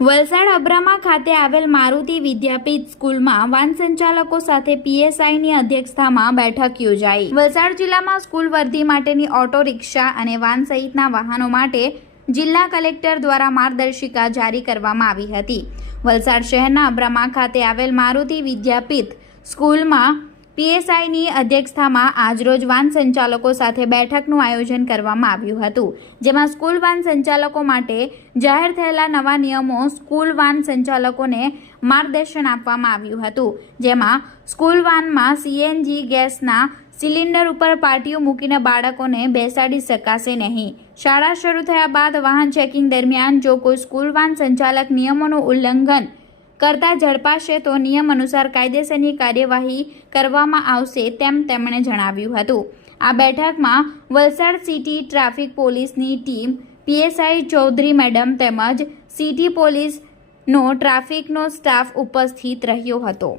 વલસાડ અબ્રામા ખાતે આવેલ મારુતિ વિદ્યાપીઠ સ્કૂલમાં વાન સંચાલકો સાથે પીએસઆઈની અધ્યક્ષતામાં બેઠક યોજાઈ. વલસાડ જિલ્લામાં સ્કૂલ વર્ધી માટેની ઓટો રિક્ષા અને વાન સહિતના વાહનો માટે જિલ્લા કલેક્ટર દ્વારા માર્ગદર્શિકા જારી કરવામાં આવી હતી. વલસાડ શહેરના અબ્રામા ખાતે આવેલ મારુતિ વિદ્યાપીઠ સ્કૂલમાં પીએસઆઈની અધ્યક્ષતામાં આજરોજ વાન સંચાલકો સાથે બેઠકનું આયોજન કરવામાં આવ્યું હતું, જેમાં સ્કૂલ વાન સંચાલકો માટે જાહેર થયેલા નવા નિયમો સ્કૂલ વાન સંચાલકોને માર્ગદર્શન આપવામાં આવ્યું હતું, જેમાં સ્કૂલ વાનમાં સીએનજી ગેસના સિલિન્ડર ઉપર પાટીઓ મૂકીને બાળકોને બેસાડી શકાશે નહીં. શાળા શરૂ થયા બાદ વાહન ચેકિંગ દરમિયાન જો કોઈ સ્કૂલ વાન સંચાલક નિયમોનું ઉલ્લંઘન કરતા ઝડપાશે તો નિયમ અનુસાર કાયદેસરની કાર્યવાહી કરવામાં આવશે તેમ તેમણે જણાવ્યું હતું. આ બેઠકમાં વલસાડ સિટી ટ્રાફિક પોલીસની ટીમ, પીએસઆઈ ચૌધરી મેડમ તેમજ સિટી પોલીસનો ટ્રાફિકનો સ્ટાફ ઉપસ્થિત રહ્યો હતો.